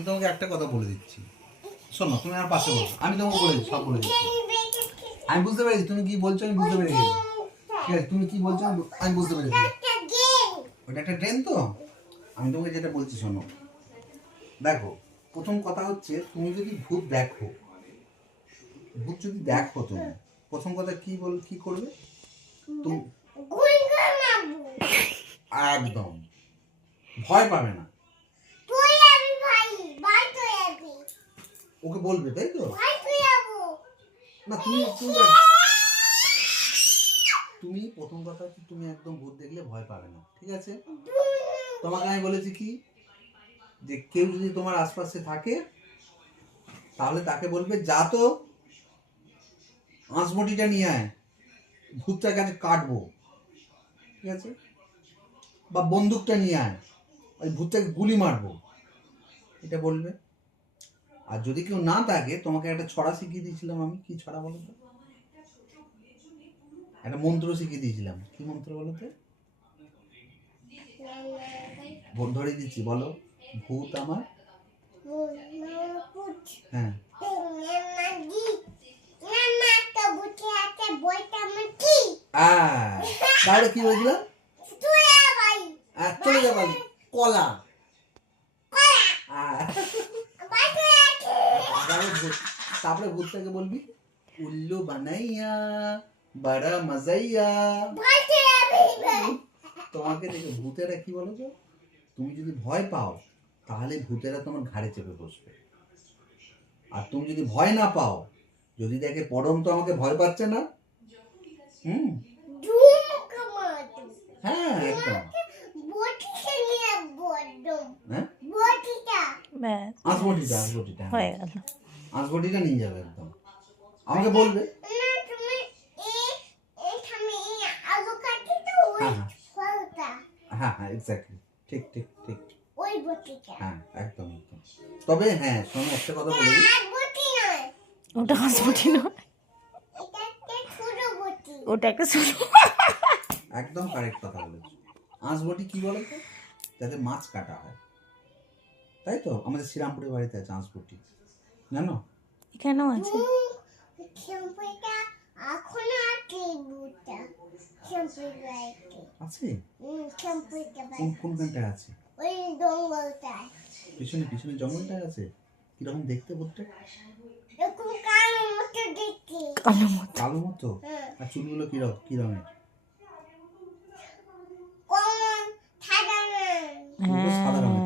আমি তোমাকে একটা কথা বলে দিচ্ছি, শোনো, তুমি আমার পাশে বসো, আমি তোমাকে বলে দিচ্ছি, সব বলে দিচ্ছি। আমি বুঝতে পেরেছি তুমি কি বলছো, আমি বুঝতে পেরে গেছি। ঠিক আছে, তুমি কি বলছো আমি বুঝতে পেরেছি। ওটা একটা ড্রেন তো। আমি তোমাকে যেটা বলছি শোনো, দেখো, প্রথম কথা হচ্ছে তুমি যদি ভূত দেখো, ভূত যদি দেখো তুমি, প্রথম কথা কি করবে তুমি? একদম ভয় পাবে না, ওকে বলবে, তাই তো? না, তুমি প্রথম কথা হচ্ছে তুমি একদম ভূত দেখলে ভয় পাবে না, ঠিক আছে? তোমাকে আমি বলেছি কি, যে কেউ যদি তোমার আশপাশে থাকে তাহলে তাকে বলবে যা তো আঁশবটিটা নিয়ে আয়, ভূতটার কাছে কাটবো, ঠিক আছে? বা বন্দুকটা নিয়ে আয়, ওই ভূতটাকে গুলি মারবো, এটা বলবে। আর যদি কেউ না থাকে, তোমাকে একটা ছড়া শিখিয়ে দিয়েছিলাম আমি, কি ছড়া বলো তো? একটা মন্ত্র শিখিয়ে দিয়েছিলাম, কি মন্ত্র বলো তো? ধরে দিচ্ছি, বলো। ভূত আমার, হ্যাঁ, তাহলে কি হয়েছিল? চলে যাবো কলা। তারপরে ভূতটাকে বলবি উল্লু বানাইয়া বড়া মজাইয়া। তোমাকে দেখে ভূতেরা কি বলো তো, তুমি যদি ভয় পাও তাহলে ভূতেরা তোমার ঘাড়ে চেপে বসবে। আর তুমি যদি ভয় না পাও, যদি দেখে পরম তো আমাকে ভয় পাচ্ছে না, হ্যাঁ একদম, আঁশবটিটা নিয়ে যাবে একদম, আমাকে বলবে। হ্যাঁ হ্যাঁ এক্স্যাক্টলি, ঠিক ঠিক ঠিক, হ্যাঁ একদম একদম। তবে হ্যাঁ শোনো, একটা কথা বলে দিই, ওটা হাঁসবটি নয়, ওটা একটা ছোট। একদম কারেক্ট কথা বলেছো। আঁশবটি কি বলো তো, যাতে মাছ কাটা হয়, তাই তো? আমাদের শ্রীরামপুরের বাড়িতে আছে আঁশবটি, জানো? এখানেও আছে। আছে? কোনখানটায় আছে? পিছনে পিছনে জঙ্গলটায় আছে। কিরকম দেখতে ভূতটা? কালো মতো। আর চুলগুলো কি রঙের? চুলগুলো সাদা রঙের।